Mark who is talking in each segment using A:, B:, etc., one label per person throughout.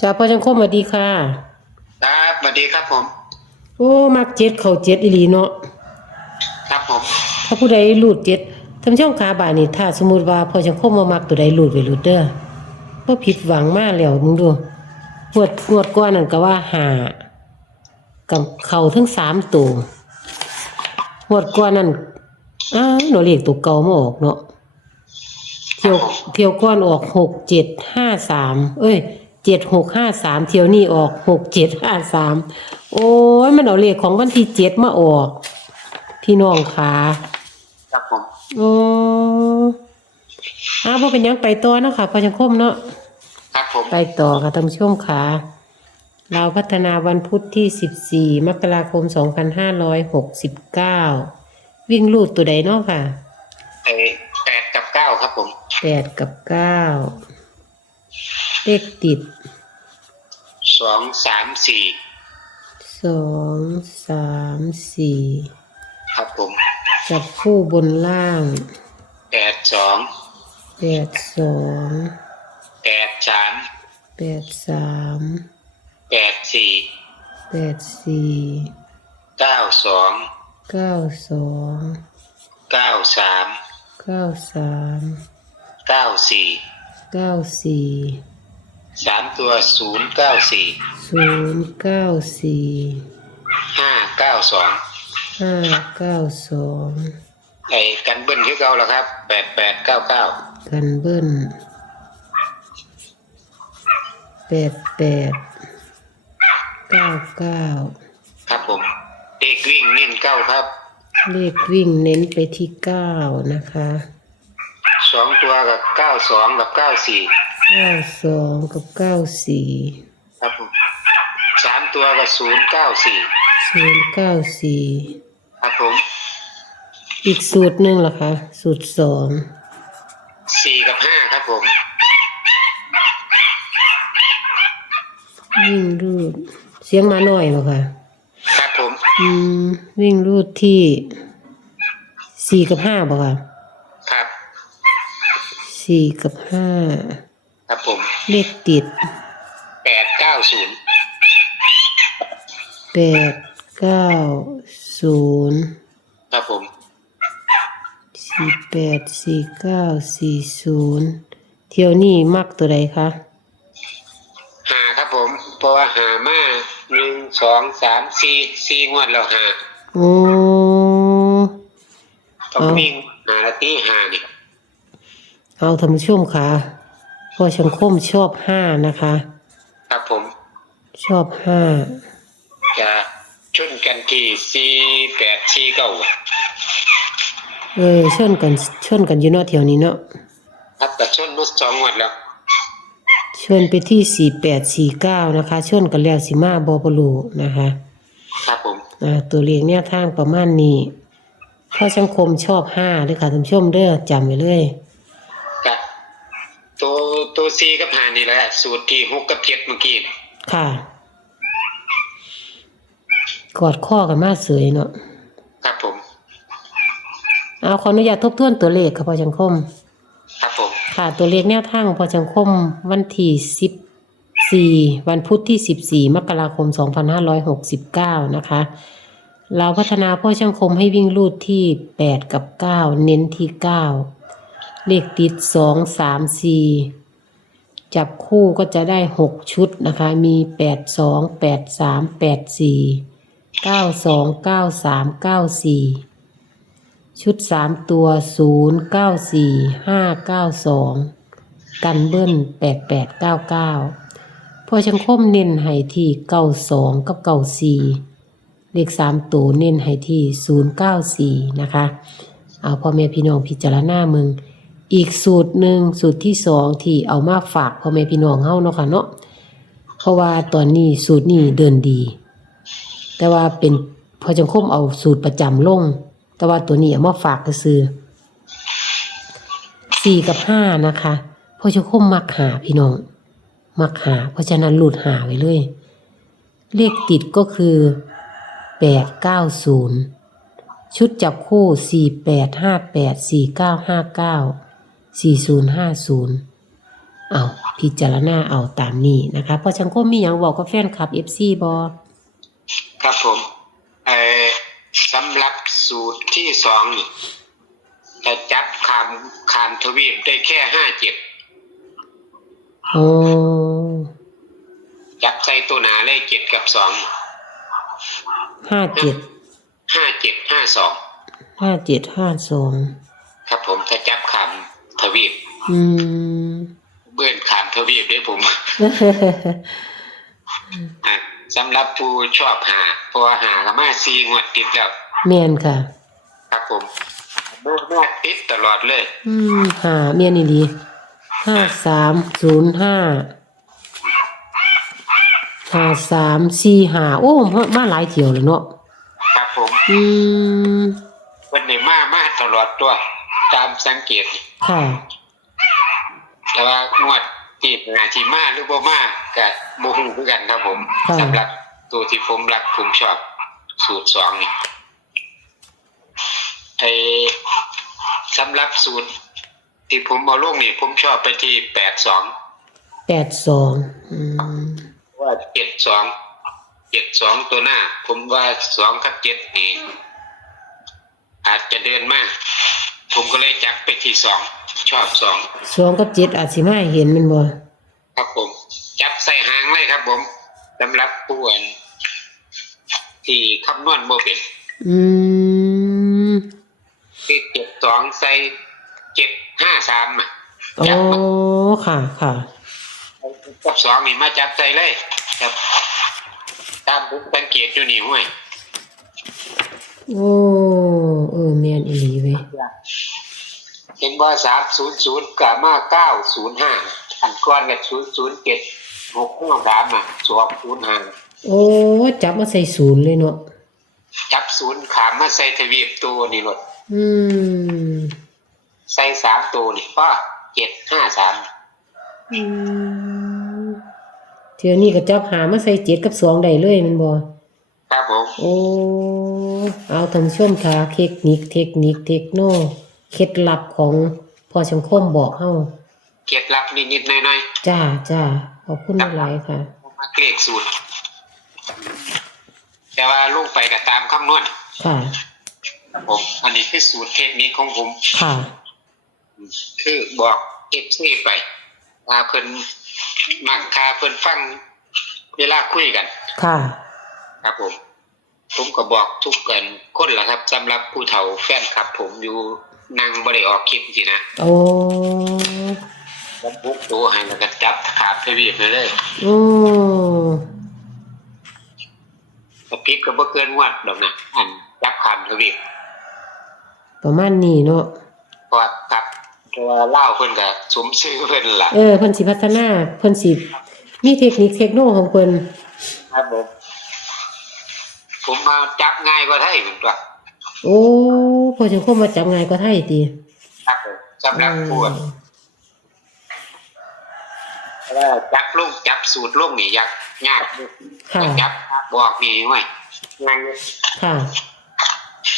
A: จ้าพ่อจังคมสวัสดีค่ะ
B: ครับสวัสดีครับผม
A: โอ้มักเจ็ดเขาเจ็ดอีหลีเนาะ
B: ครับผม
A: ถ้าผู้ใดรูดเจ็ดทำช่องขาบ่ายนี่ถ้าสมมุติว่าพ่อจังคมมามักตัวใดรูดไปรูดเด้อบ่ผิดหวังมากแล้วมึงดูงวดงวดก่อนนั่นก็ว่าหากับเข้าทั้งสามตัวงวดก่อนนั่นอ้าวหนูเรียกตัวเก่ามาออกเนาะเที่ยวเที่ยวก้อนออกหกเจ็ดห้าสามเอ้ย เจ็ดหกห้าสามเที่ยวนี้ออกหกเจ็ดห้าสามโอ้ยมันเอาเลขของวันที่เจ็ดมาออกพี่น้องขา
B: ครับผม
A: โอ้อ้าวบ่เป็นหยังไปต่อเนาะค่ะพอจังคมเนาะ
B: ครับผม
A: ไปต่อค่ะท่านผู้ชมขาเราวพัฒนาวันพุธที่สิบสี่มกราคมสองพันห้าร้อยหกสิบเก้าวิ่งลูดตัวใดเนาะค่ะ
B: ไอ้แปดกับเก้าครับผม
A: แปดกับเก้า เลขติด
B: สองสามสี่
A: สองสามสี่
B: ครับผม
A: จับคู่บนล่าง
B: แปดสอง
A: แปดสอง
B: แปดสาม
A: แปดสาม
B: แปดสี่
A: แปดสี่
B: เก้าสอง
A: เก้าสอง
B: เก้าสาม
A: เก้าสาม
B: เก้าสี่
A: เก้าสี่
B: สามตัวศูนย์เก้าสี่
A: ศูนย์เก้าสี่
B: ห้าเก้าสอง
A: ห้าเก้าสอง
B: ไอ้กันเบิ้ลที่เก้าแล้วครับแปดแปดเก้าเก้า
A: กันเบิ้ลแปดแปดเก้าเก้า
B: ครับผมเด็กวิ่งเน้นเก้าครับ
A: เลขวิ่งเน้นไปที่เก้านะคะ
B: สองตัวกับเก้าสองกับเก้าสี่
A: เก้าสองกับเก้าสี่
B: ครับผมสามตัวกับศูนย์เก้าสี่
A: ศูนย์เก้าสี่
B: ครับผม
A: อีกสูตรหนึ่งเหรอคะ สูตรสอง
B: สี่กับห้าครับผม
A: วิ่งรูด เสียงมาหน่อยเหรอคะ
B: ครับผม
A: อืม วิ่งรูดที่สี่กับห้าบ่คะ
B: ครับ
A: สี่กับห้า
B: ครับผม
A: เลขติด
B: แปดเก้าศูนย์
A: แปดเก้าศูนย์
B: ครับผม
A: สี่แปดสี่เก้าสี่ศูนย์เที่ยวนี้มักตัวใดคะ
B: หาครับผม เพราะว่าหามาหนึ่งสองสามสี่สี่งวดแล้วหา
A: โอ้
B: ต้อง
A: เอา
B: วิ่งหาละที่หานี่
A: เอาท่านผู้ชมค่ะ พอชังคมชอบห้านะคะ
B: ครับผม
A: ชอบห้า
B: จะชนกันที่สี่แปดสี่เก้า
A: เออชนกันชนกันอยู่เนาะแถวนี้เนาะ
B: ครับแต่ชนมาสองงวดแล้ว
A: ชนไปที่สี่แปดสี่เก้านะคะ ชนกันแล้วสิมาบอบลูนะคะ
B: ครับผม
A: อ่าตัวเลขเนี่ยทางประมาณนี้พอสังคมชอบห้าเลยค่ะท่านผู้ชมเด้อจำไว้เลย
B: กับ ตัวตัวสี่กับหานี่แหละ สูตรที่หกกับเจ็ดเมื่อกี้นี่
A: ค่ะ กอดข้อกันมาเสยเนาะ
B: ครับผม
A: เอาขออนุญาตทบทวนตัวเลขค่ะพอสังคม
B: ครับผม
A: ค่ะ ตัวเลขแนวทางพอสังคมวันที่สิบสี่วันพุธที่สิบสี่มกราคมสองพันห้าร้อยหกสิบเก้านะคะ เราพัฒนาพ่อช่างคมให้วิ่งรูดที่แปดกับเก้าเน้นที่เก้าเลขติดสองสามสี่ จับคู่ก็จะได้หกชุดนะคะ มีแปดสองแปดสามแปดสี่เก้าสองเก้าสามเก้าสี่ชุดสามตัวศูนย์เก้าสี่ห้าเก้าสองกันเบิ้ลแปดแปดเก้าเก้าพอช่างคมเน้นให้ที่เก้าสองกับเก้าสี่เลขสามตัวเน้นให้ที่ศูนย์เก้าสี่นะคะ เอาพ่อแม่พี่น้องพิจารณามึง อีกสูตรหนึ่งสูตรที่สองที่เอามาฝากพ่อแม่พี่น้องเฮาเนาะค่ะเนาะเพราะว่าตอนนี้สูตรนี้เดินดี แต่ว่าเป็นพอจังคมเอาสูตรประจำลง แต่ว่าตัวนี้เอามาฝากก็ซื้อสี่กับห้านะคะพอจังคมมักหาพี่น้องมักหา เพราะฉะนั้นหลุดหาไว้เลย เลขติดก็คือแปดเก้าศูนย์ชุดจับคู่สี่แปดห้าแปดสี่เก้าห้าเก้า สี่ศูนย์ห้าศูนย์เอาพิจารณาเอาตามนี้นะคะพอชังคมมีหยังบอกกับแฟนคลับ FC บอ
B: ครับผมเอ่อสำหรับสูตรที่สองนี่จะจับคามคามทวีปได้แค่ห้าเจ็ด
A: โอ้
B: จับใส่ตัวหนาเลขเจ็ดกับสอง
A: ห้าเจ็ด
B: ห้าเจ็ดห้าสอง
A: ห้าเจ็ดห้าสอง
B: ครับผมถ้าจับคาม ทวีป
A: อืม
B: เบื้อนคามทวีปด้วยผมอะสำหรับผู้ชอบหาเพราะว่าหากับมาซีงวดติดแล้ว
A: เมียนค่ะ
B: ครับผมงวดติดตลอดเลย
A: อืมหาเมียนนี่ดีห้าสามศูนย์ห้าห้าสามสี่ห้าโอ้มามาหลายเที่ยวเลยเนาะ
B: ครับผม
A: อืม
B: วันนี้มามาตลอดตัว ตามสังเกต
A: ค่ะ
B: แต่ว่างวดติดนาทีมาหรือบ่มากับโมหูคือกันครับผม
A: ค่ะ
B: สำหรับตัวที่ผมรักผมชอบสูตรสองนี่ไอสำหรับสูตร ที่ผมเอาลงนี่ผมชอบไปที่แปดสอง
A: แปดสองอืม
B: ว่าเจ็ดสองเจ็ดสองตัวหน้า ผมว่าสองกับเจ็ดนี่อาจจะเดินมาก ผมก็เลยจับไปที่สองชอบสอง
A: สองกับเจ็ดอาจสิมาให้เห็นแมันบ่
B: ครับผม จับใส่หางเลยครับ ผมสำหรับผู้อ่านที่คำนวณโมเป็น
A: อืม
B: คือเจ็ดสองใส่เจ็ดห้าสามอะ
A: โอ้
B: จับมา
A: ค่ะค่ะ
B: กับสองนี่มาจับใส่เลย ครับตามผมสังเกตอยู่นี่ห้วย
A: โอ้เออเมียนอีหลี เว้ย
B: เห็นว่าสามศูนย์ศูนย์กับมาเก้าศูนย์ห้าอันก้อนกับศูนย์ศูนย์เจ็ดหกห้าสามอะสองศูนย์ห้า
A: โอ้จับมาใส่ศูนย์เลยเนาะ
B: จับศูนย์ขามมาใส่ทวีปตัวนี่หมด
A: อืม
B: ใส่สามตัวนี่ก็เจ็ดห้าสาม
A: อืมเทื่อนี้ก็จับหามาใส่เจ็ดกับสองได้เลยแมันบ่
B: ครับผม
A: โอ้ เอาท่านผู้ชมค่ะเทคนิคเทคนิคเทคโนเคล็ดลับของพ่อชังคมบอกเฮา
B: เคล็ดลับนิดๆหน่อย
A: จ้าจ้าขอบคุณหลายๆค่ะ
B: ๆมาเลขสูตร แต่ว่าลูกไปก็ตามคำนวณ
A: ค่ะ
B: ครับผมอันนี้คือสูตรเทคนิคของผม
A: ค่ะ
B: คือบอกเอฟซีไปว่าเพิ่นมักคาเพิ่นฟังเวลาคุยกัน
A: ค่ะ
B: ครับผม ผมก็บอกทุกกันคนละครับสำหรับผู้เฒ่าแฟนคลับ ผมอยู่นั่งบ่ได้ออกคลิปสินะ
A: โอ้
B: ผมบุกตัวให้แล้วก็จับขาดทวีปไปเลย
A: โอ้
B: ถ้าพิษก็บ่เกินงวดดอกนะอันจับขาดทวีป
A: ประมาณนี้เนาะ
B: เพราะว่าครับเพราะว่าเล่าวเพิ่นก็สมชื่อเพิ่นล่ะ
A: เออเพิ่นสิพัฒนาเพิ่นสิมีเทคนิคเทคโนของเพิ่น
B: ครับผม ผมมาจับง่ายกว่าไทยผมตัว
A: โอ้พ่อชังคมมาจับง่ายกว่าไทยติ
B: ครับผมสำหรับผู้ว่าจับลูกจับสูตรลูกนี่ยากยาก
A: ค่ะ
B: จับบอกนี่ไว้ง่าย
A: ค่ะ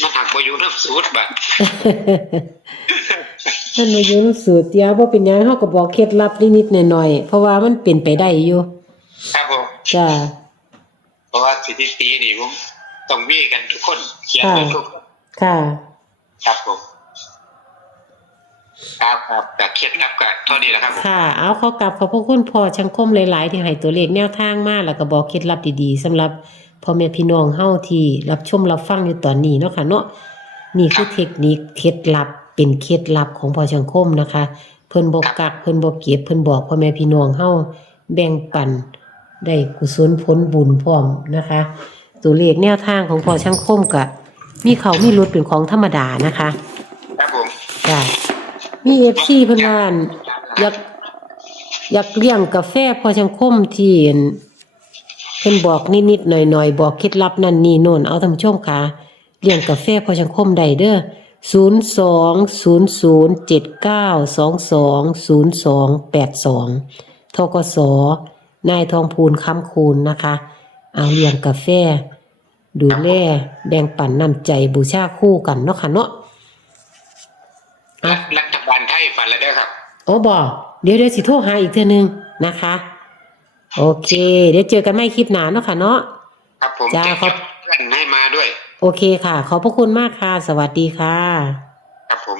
B: มันหักบ่อยู่น้ำสูตรบัด
A: ท่านมาอยู่น้ำสูตรเดียวบ่เป็นหยังเฮาก็บอกเคล็ดลับนิดๆหน่อยๆเพราะว่ามันเป็นไปได้อยู่
B: ครับผม
A: จ้า
B: เพราะว่าสถิตินี่ผม ต้องมีกันทุกคนเขียนไว้ทุกคน
A: ค่ะ
B: ครับผมครับครับแต่เคล็ดลับก็เท่านี้แหละครับผม
A: ค่ะ เอาขอกลับขอบพระคุณพ่อชังคมหลาย ๆ ที่ให้ตัวเลขแนวทางมาแล้วก็บอกเคล็ดลับดีๆสำหรับพ่อแม่พี่น้องเฮาที่รับชมรับฟังอยู่ตอนนี้เนาะค่ะเนาะนี่คือเทคนิคเคล็ดลับเป็นเคล็ดลับของพ่อชังคมนะคะ เพิ่นบ่กักเพิ่นบ่เก็บเพิ่นบอกพ่อแม่พี่น้องเฮาแบ่งปันได้กุศลผลบุญพร้อมนะคะ ตัวเลขแนวทางของพ่อชังคมก็มีเขามีรุดเป็นของธรรมดานะคะ
B: ครับผม
A: จ้ะมีเอฟซีเพิ่นว่าอั่นอยากอยากเลี้ยงกาแฟพอชังคมที่อั่นเพิ่นบอกนิดๆหน่อยๆบอกเคล็ดลับนั่นนี่โน่นเอาท่านผู้ชมค่ะเลี้ยงกาแฟพอชังคมได้เด้อ020079220282ทกสนายทองพูนคำคูณนะคะ เอาเลี้ยงกาแฟ ดูแลแบ่งปันน้ำใจบูชาคู่กันเนาะค่ะเนาะอะ
B: รัฐบาลไทยฝันแล้วเด้อครับ
A: โอ้บอกเดี๋ยวเดี๋ยวสิโทรหาอีกเทื่อนึงนะคะ โอเค เดี๋ยวเจอกันไม่คลิปหนาเนาะค่ะเนาะ
B: ครับผม
A: จ้า
B: จะ
A: ครับ
B: เพื่อนให้มาด้วย
A: โอเคค่ะ ขอบพระคุณมากค่ะ สวัสดีค่ะ
B: ครับผม